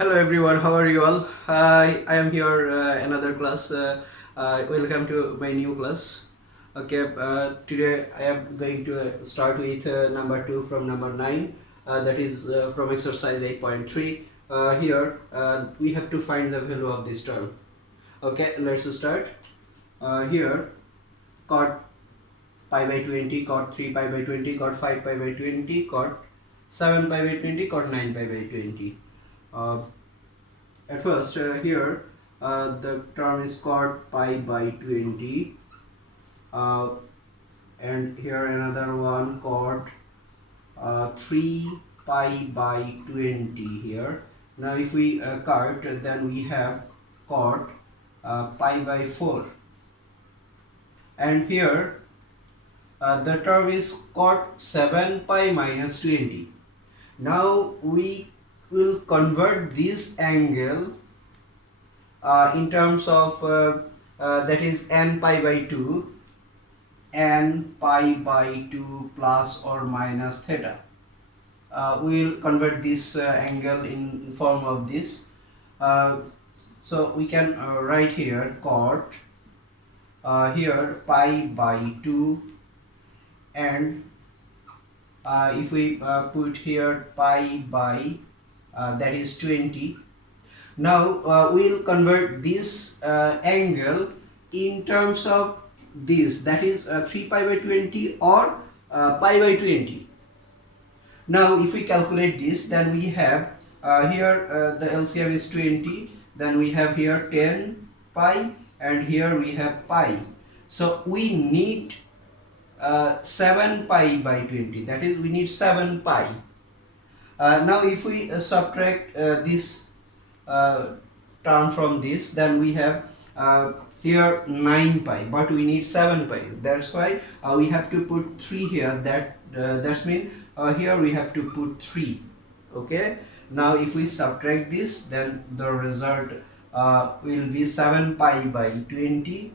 Hello everyone, how are you all? I am here another class. Welcome to my new class. Okay, today I am going to start with number 2 from number 9. That is from exercise 8.3. Here we have to find the value of this term. Okay, let's start. Here cot pi by 20, cot 3 pi by 20, cot 5 pi by 20, cot 7 pi by 20, cot 9 pi by 20. Uh, At first, here the term is cot pi by 20, uh, and here another one cot 3 pi by 20 here. Now if we cut, then we have cot pi by 4, and here the term is cot 7 pi minus 20. Now we will convert this angle in terms of that is n pi by 2, n pi by 2 plus or minus theta. We will convert this angle in form of this. So we can write here cot here pi by 2, and if we put here pi by that is 20. Now we'll convert this angle in terms of this, that is 3 pi by 20 or pi by 20. Now if we calculate this, then we have here the LCM is 20, then we have here 10 pi, and here we have pi. So we need 7 pi by 20, that is we need 7 pi. Now if we subtract this term from this, then we have here 9 pi, but we need 7 pi. That's why we have to put 3 here. That's mean here we have to put 3. Okay, now if we subtract this, then the result will be 7 pi by 20.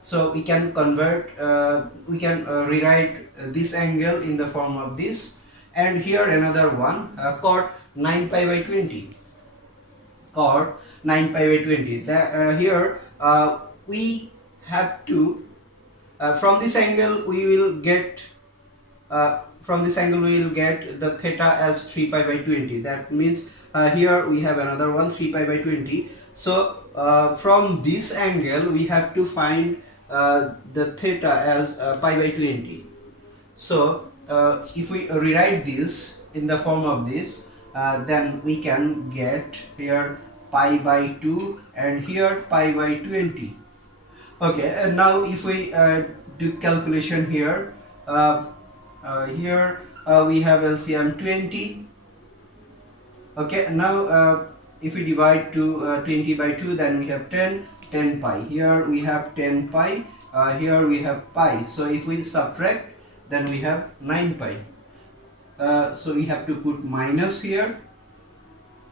So we can convert, we can rewrite this angle in the form of this. And here another one, cot 9 pi by 20, cot 9 pi by 20. Here we have to from this angle we will get the theta as 3 pi by 20. That means here we have another one 3 pi by 20. So from this angle we have to find the theta as pi by 20. So if we rewrite this in the form of this, then we can get here pi by 2 and here pi by 20. Okay, and now if we do calculation here, here we have LCM 20. Okay, now if we divide to 20 by 2, then we have 10 pi. Here we have 10 pi, here we have pi. So if we subtract, then we have 9 pi. So we have to put minus here,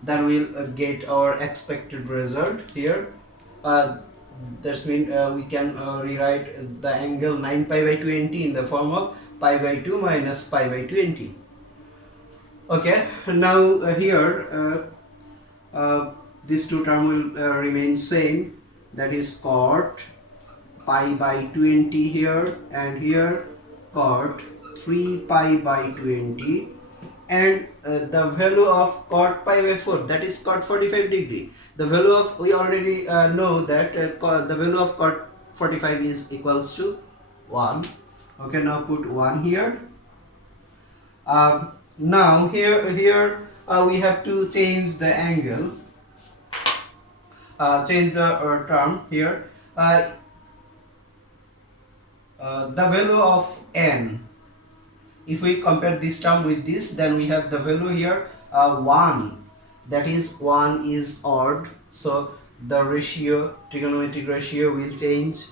then we'll get our expected result here. That's mean we can rewrite the angle 9 pi by 20 in the form of pi by 2 minus pi by 20. Okay, now here these two terms will remain same, that is cot pi by 20 here, and here cot 3 pi by 20, and the value of cot pi by 4, that is cot 45 degree. The value of, we already know that the value of cot 45 is equals to 1. Okay, now put 1 here. Now here we have to change the angle, change the term here. The value of n, if we compare this term with this, then we have the value here 1, that is 1 is odd, so the ratio, trigonometric ratio will change.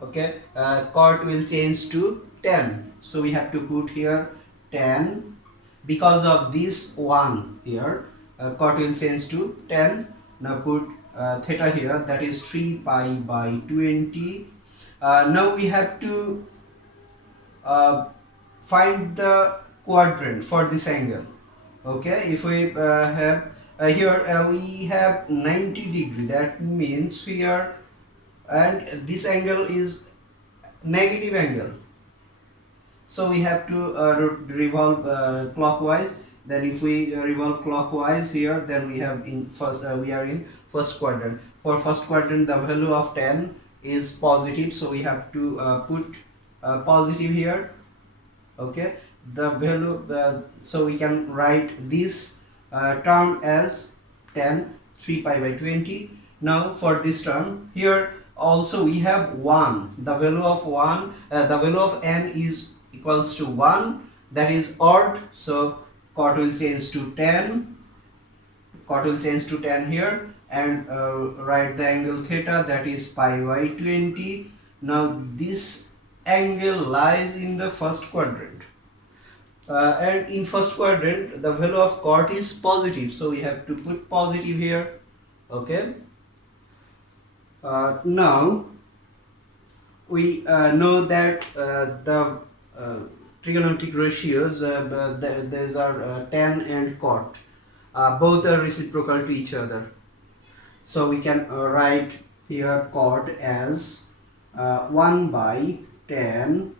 Okay, cot will change to 10, so we have to put here 10. Because of this 1 here, cot will change to 10. Now put theta here, that is 3 pi by 20. Now we have to find the quadrant for this angle. Okay, if we have here we have 90 degree, that means here, and this angle is negative angle, so we have to revolve clockwise. Then if we revolve clockwise here, then we have in first we are in first quadrant. For first quadrant the value of 10 is positive, so we have to put positive here. Okay, the value so we can write this term as 10 3 pi by 20. Now for this term here also we have 1, the value of 1, the value of n is equals to 1, that is odd, so cot will change to 10, cot will change to 10 here, and write the angle theta, that is pi by 20. Now this angle lies in the first quadrant, and in first quadrant the value of cot is positive, so we have to put positive here. Okay, now we know that the trigonometric ratios, these are tan and cot, both are reciprocal to each other, so we can write here cot as 1 by tan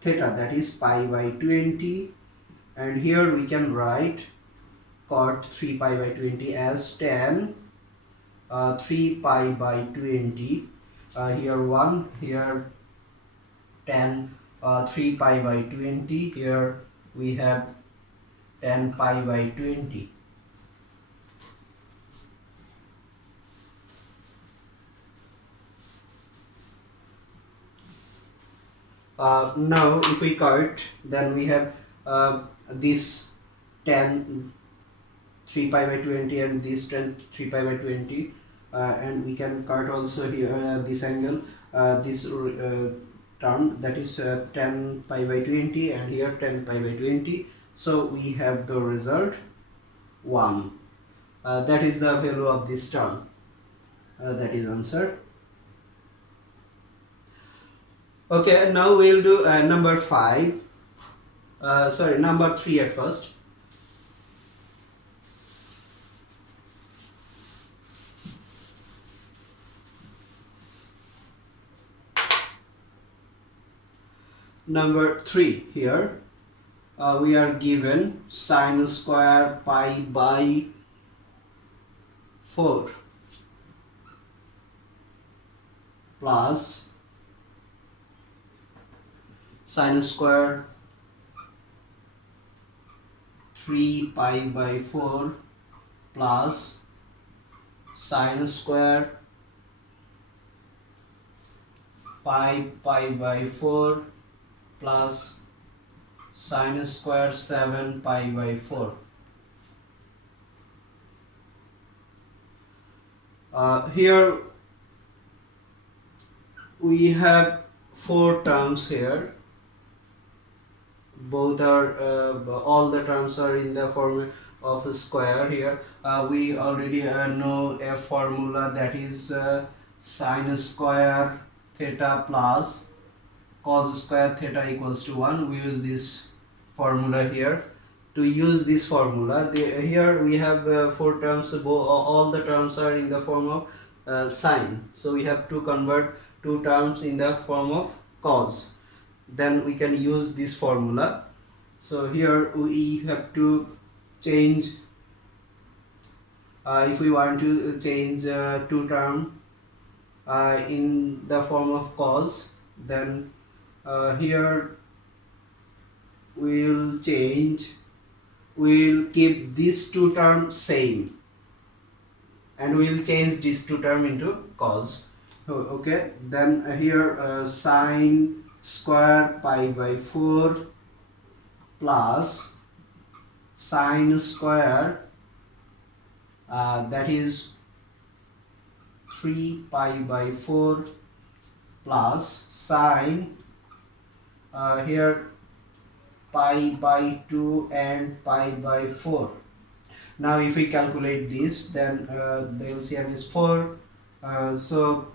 theta, that is pi by 20, and here we can write cot 3 pi by 20 as tan 3 pi by 20, here 1, here tan 3 pi by 20, here we have tan pi by 20. Now if we cut, then we have this tan 3 pi by 20 and this tan 3 pi by 20, and we can cut also here this angle, this term, that is tan pi by 20, and here tan pi by 20, so we have the result 1. That is the value of this term, that is answer. Okay, now we'll do number 5, sorry, number 3 at first. Number 3 here, we are given sine square pi by 4 plus sine square 3 pi by 4 plus sine square pi by 4 plus sine square 7 pi by 4. Here we have 4 terms here, both are all the terms are in the form of a square. Here we already know a formula, that is sine square theta plus cos square theta equals to 1. We use this formula here. To use this formula, here we have 4 terms, all the terms are in the form of sine, so we have to convert 2 terms in the form of cos, then we can use this formula. So here we have to change, if we want to change 2 term in the form of cos, then here we will change, we will keep these 2 terms same, and we will change these 2 term into cos. Okay, then here sine square pi by 4 plus sine square that is 3 pi by 4 plus sine here pi by 2 and pi by 4. Now if we calculate this, then the LCM is 4, so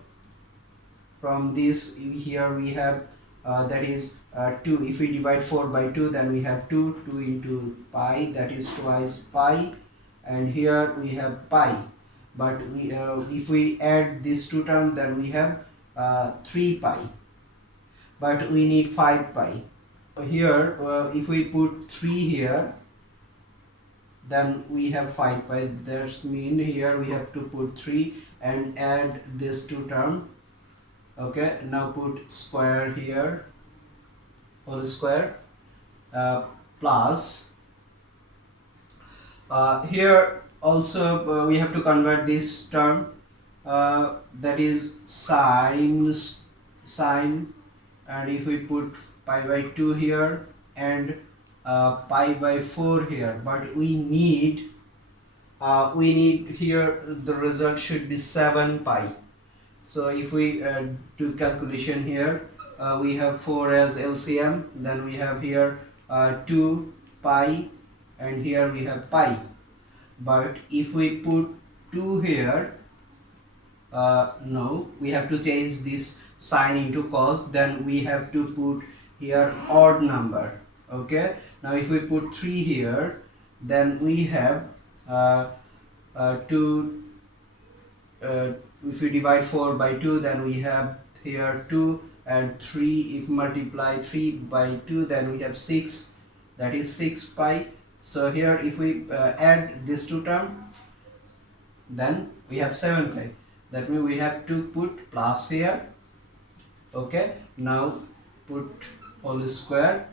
from this here we have that is 2. If we divide 4 by 2, then we have 2. 2 into pi, that is twice pi, and here we have pi. But if we add these two terms, then we have 3 pi, but we need 5 pi. Here if we put 3 here, then we have 5 pi. That's mean here we have to put 3 and add this two term. Okay, now put square here, whole square, plus here also we have to convert this term, that is sine, and if we put pi by 2 here and pi by 4 here, but we need here the result should be 7 pi. So if we do calculation here, we have 4 as LCM, then we have here 2 pi, and here we have pi. But if we put 2 here, no, we have to change this sign into cos, then we have to put here odd number. Okay, now if we put 3 here, then we have 2, if we divide 4 by 2, then we have here 2, and 3, if multiply 3 by 2, then we have 6, that is 6 pi. So here if we add this two term, then we have 7 pi. That means we have to put plus here. Okay, now put whole square.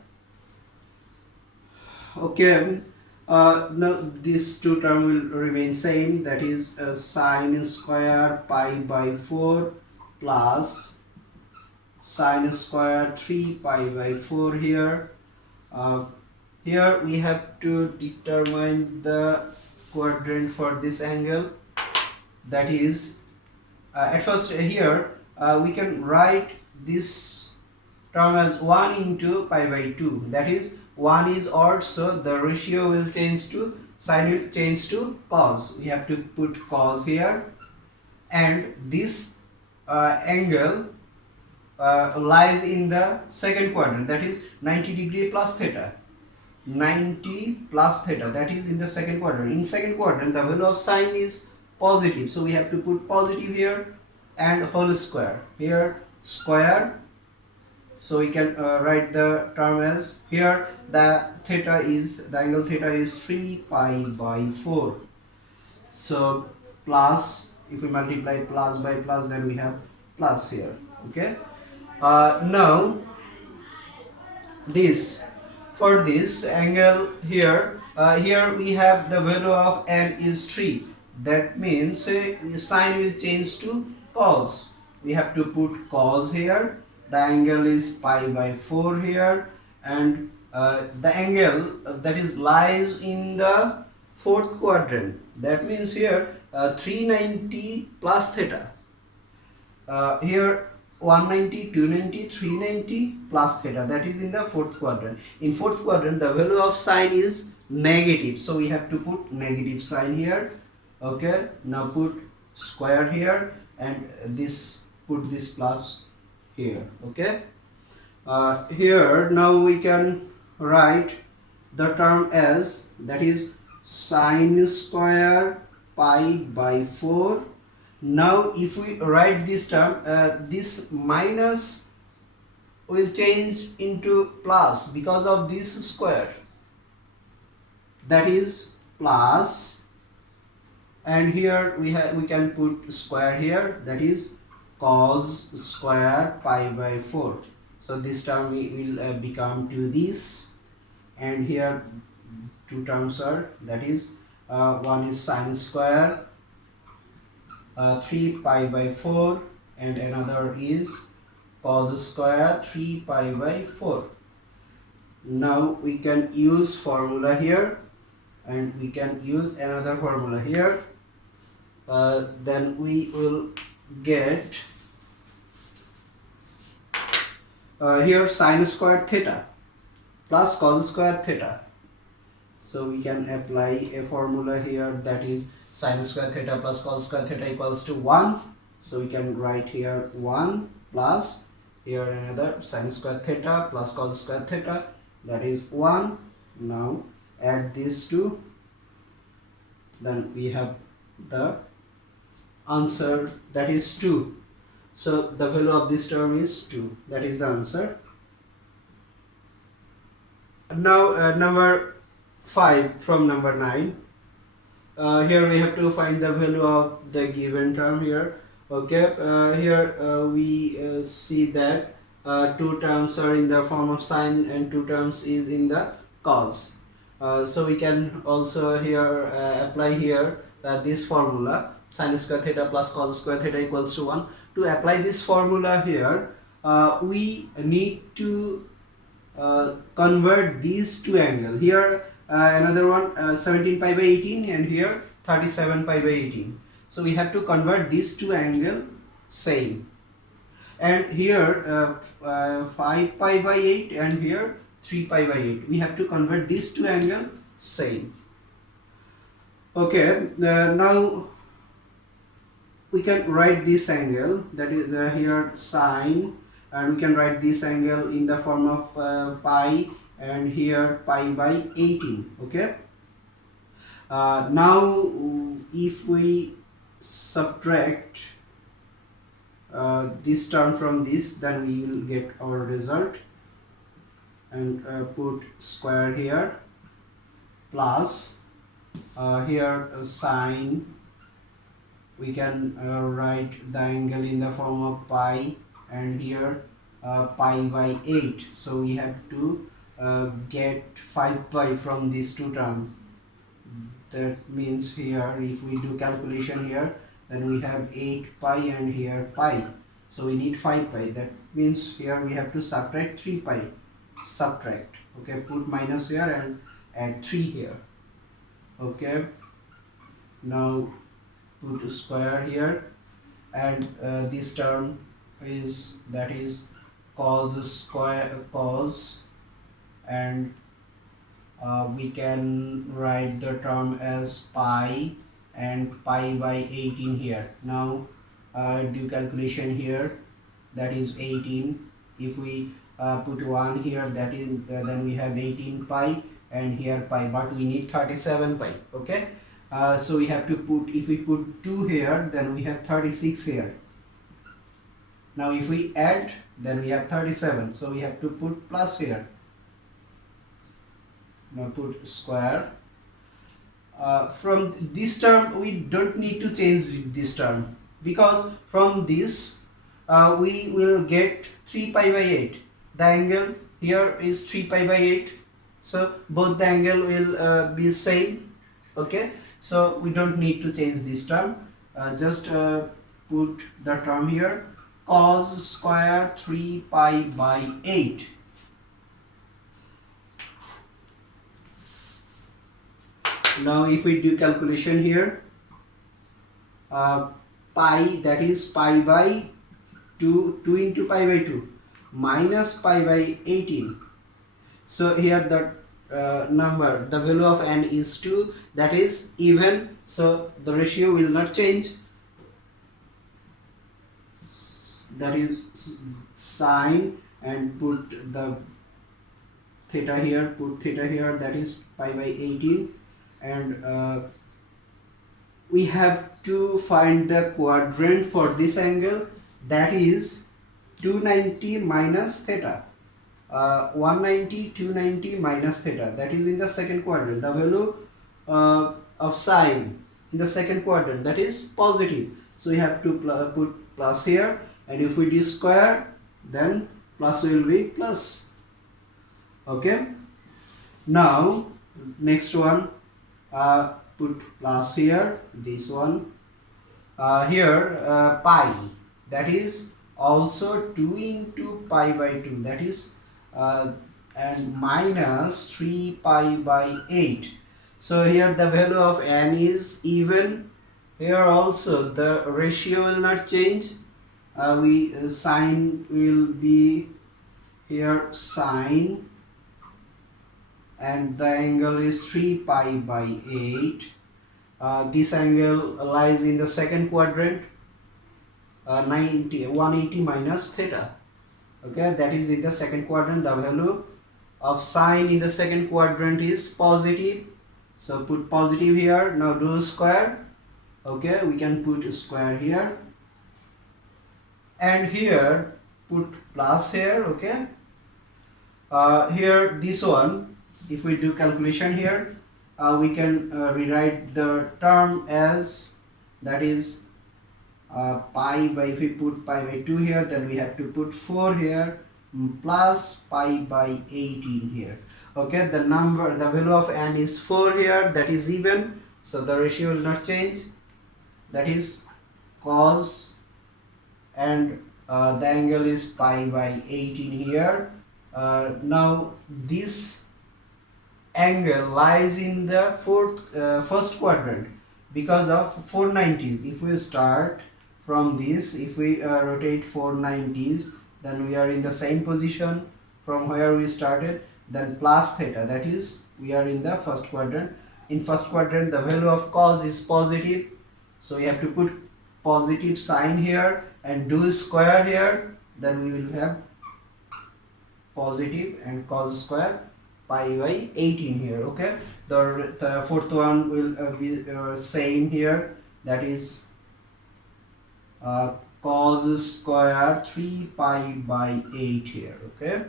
Okay, now this two term will remain same, that is sine square pi by 4 plus sine square 3 pi by 4 here. Here we have to determine the quadrant for this angle, that is at first here we can write this term as 1 into pi by 2, that is 1 is odd, so the ratio will change to, sine will change to cos. We have to put cos here, and this angle lies in the second quadrant, that is 90 degree plus theta. 90 plus theta, that is in the second quadrant. In second quadrant the value of sine is positive, so we have to put positive here, and whole square here, square. So we can write the term as, here the angle theta is 3 pi by 4. So plus, if we multiply plus by plus, then we have plus here. Okay, now this, for this angle here, here we have the value of n is 3, that means sine will change to cos. We have to put cos here, the angle is pi by 4 here, and the angle that is lies in the fourth quadrant, that means here 390 plus theta, here 190, 290, 390 plus theta, that is in the fourth quadrant. In fourth quadrant the value of sine is negative, so we have to put negative sign here. Okay, now put square here, and this, put this plus here. Okay, here now we can write the term as, that is sine square pi by 4. Now if we write this term, this minus will change into plus because of this square, that is plus, and here we can put square here, that is cos square pi by 4. So this term will become to this, and here two terms are, that is one is sine square 3 pi by 4, and another is cos square 3 pi by 4. Now we can use formula here, and we can use another formula here, then we will get here sine square theta plus cos square theta. So we can apply a formula here, that is sine square theta plus cos square theta equals to 1. So we can write here 1 plus here another sin square theta plus cos square theta, that is 1. Now add these two, then we have the answer, that is 2. So the value of this term is 2, that is the answer. Now number 5 from number 9. Here we have to find the value of the given term here. Okay, here we see that two terms are in the form of sine and two terms is in the cos. So we can also here apply here this formula, sin square theta plus cos square theta equals to 1. To apply this formula here, we need to convert these two angle. Here another one 17 pi by 18 and here 37 pi by 18. So we have to convert these two angle same. And here 5 pi by 8 and here 3 pi by 8. We have to convert these two angle same. Okay, now we can write this angle, that is here sine, and we can write this angle in the form of pi, and here pi by 18. Okay, now if we subtract this term from this, then we will get our result, and put square here plus here sine. We can write the angle in the form of pi, and here pi by 8. So we have to get 5 pi from these two terms. That means here if we do calculation here, then we have 8 pi and here pi. So we need 5 pi. That means here we have to subtract 3 pi. Subtract. Okay, put minus here and add 3 here. Okay, now put square here, and this term is, that is cos square cos, and we can write the term as pi and pi by 18 here. Now do calculation here, that is 18. If we put 1 here, that is then we have 18 pi, and here pi, but we need 37 pi. Okay, so we have to put, if we put 2 here, then we have 36 here. Now if we add, then we have 37, so we have to put plus here. Now put square. From this term we don't need to change this term, because from this we will get 3 pi by 8. The angle here is 3 pi by 8, so both the angle will be same. Okay, so we don't need to change this term. Just put the term here, cos square 3 pi by 8. Now if we do calculation here, pi, that is pi by 2 into pi by 2 minus pi by 18. So here the number, the value of n is 2, that is even, so the ratio will not change. That is sine, and put the theta here, put theta here, that is pi by 18. And we have to find the quadrant for this angle, that is 290 minus theta. 190, 290 minus theta, that is in the second quadrant. The value of sine in the second quadrant, that is positive, so we have to put plus here, and if we do square, then plus will be plus. Okay, now next one, put plus here, this one, here pi, that is also 2 into pi by 2, that is and minus 3 pi by 8. So here the value of n is even. Here also the ratio will not change. Sine will be here sine, and the angle is 3 pi by 8. This angle lies in the second quadrant, 180 minus theta. Okay, that is in the second quadrant. The value of sine in the second quadrant is positive, so put positive here. Now do square. Okay, we can put square here, and here put plus here. Okay, here this one, if we do calculation here, we can rewrite the term as, that is pi by, if we put pi by 2 here, then we have to put 4 here, plus pi by 18 here. Okay, the value of n is 4 here, that is even, so the ratio will not change, that is cos, and the angle is pi by 18 here. Now this angle lies in the first quadrant because of 490s. If we start from this, if we rotate 490s, then we are in the same position from where we started, then plus theta, that is we are in the first quadrant. In first quadrant the value of cos is positive, so we have to put positive sign here and do square here, then we will have positive and cos square pi by 18 here. Okay, the fourth one will be same here, that is cos square 3 pi by 8 here. Okay,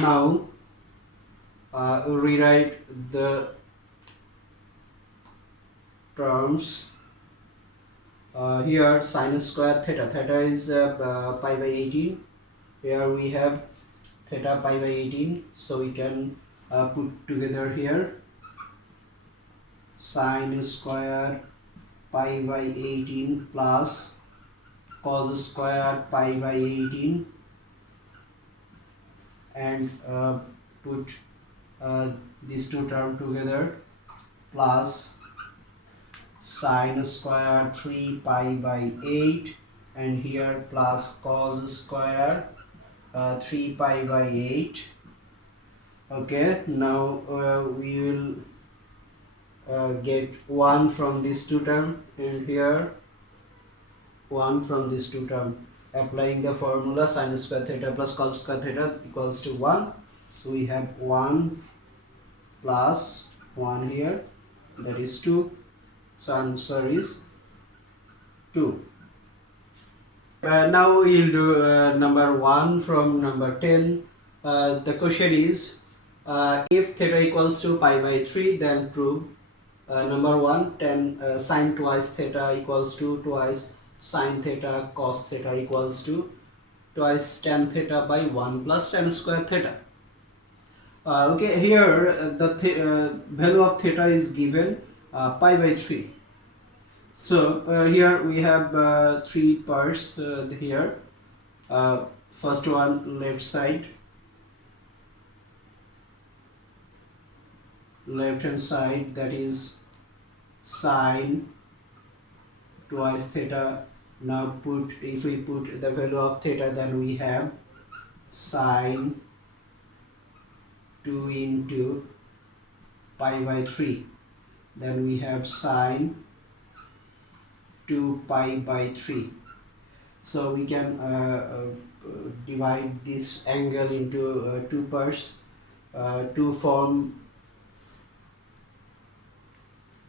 now rewrite the terms. Here sin square theta is pi by 18. Here we have theta pi by 18, so we can put together here sin square pi by 18 plus cos square pi by 18, and put these two terms together, plus sin square 3 pi by 8, and here plus cos square 3 pi by 8. Okay, now we will get 1 from these two terms, and here 1 from these two terms. Applying the formula, sin square theta plus cos square theta equals to 1, so we have 1 plus 1 here, that is 2, so answer is 2. Now we will do number 1 from number 10. The question is, if theta equals to pi by 3, then prove number 1, 10 sin twice theta equals to twice sin theta cos theta equals to twice tan theta by 1 plus tan square theta. Okay, here the value of theta is given pi by 3. So here we have 3 parts here. First one, left side, left hand side, that is sine twice theta. Now if we put the value of theta, then we have sine 2 into pi by 3, then we have sine 2 pi by 3. So we can divide this angle into two parts to form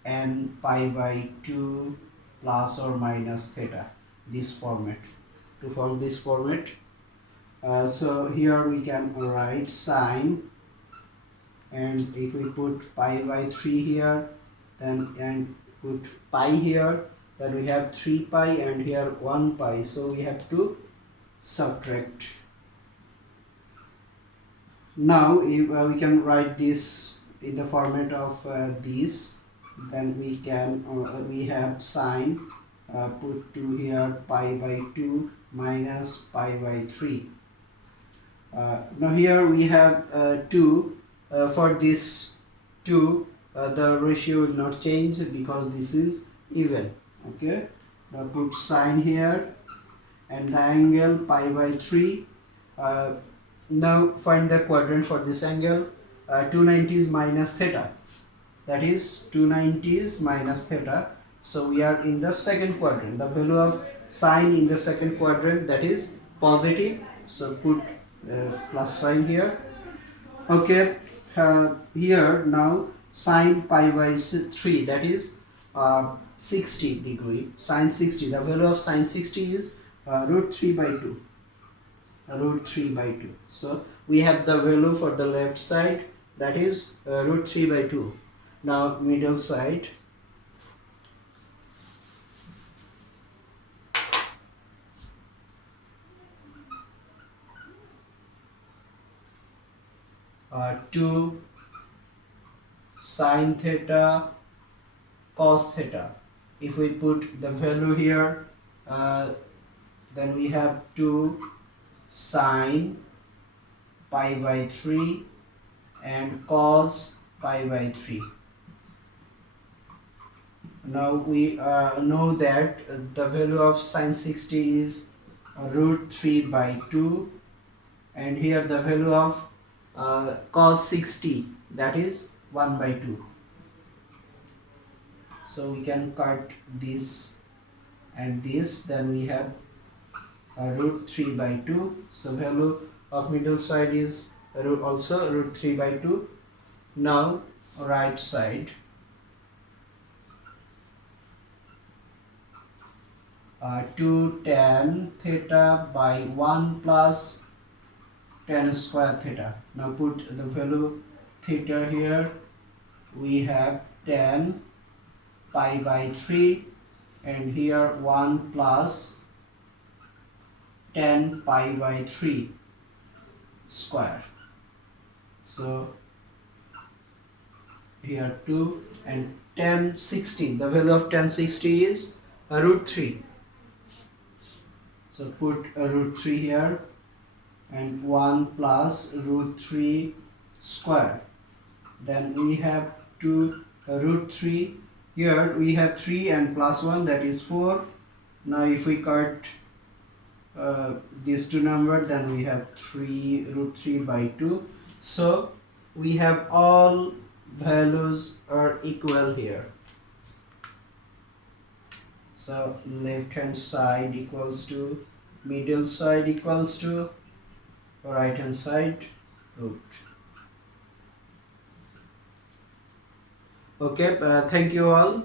n pi by 2 plus or minus theta, this format, to form this format. So here we can write sine, and if we put pi by 3 here, then and put pi here, then we have 3 pi, and here 1 pi, so we have to subtract. Now if we can write this in the format of this, then we can we have sine put 2 here, pi by 2 minus pi by 3. Now here we have 2. For this 2, the ratio will not change because this is even. Okay, now put sine here, and the angle pi by 3. Now find the quadrant for this angle. 290s minus theta, that is 290s minus theta. So we are in the second quadrant. The value of sine in the second quadrant, that is positive. So put plus sign here. Okay, here now sine pi by 3, that is 60 degree. Sine 60, the value of sine 60 is root 3 by 2. Root 3 by 2. So we have the value for the left side, that is root 3 by 2. Now middle side, 2 sine theta cos theta. If we put the value here, then we have 2 sine pi by 3 and cos pi by 3. Now we know that the value of sine 60 is root 3 by 2, and here the value of cos 60, that is 1 by 2. So we can cut this and this, then we have root 3 by 2. So value of middle side is also root 3 by 2. Now right side, 2 tan theta by 1 plus tan square theta. Now put the value theta here. We have tan pi by 3, and here 1 plus tan pi by 3 square. So here 2 and tan 60. The value of tan 60 is root 3. So put a root 3 here, and 1 plus root 3 square. Then we have 2 root 3. Here we have 3 and plus 1, that is 4. Now if we cut these two numbers, then we have 3 root 3 by 2. So we have all values are equal here. So left hand side equals to middle side equals to right hand side root. Okay, thank you all.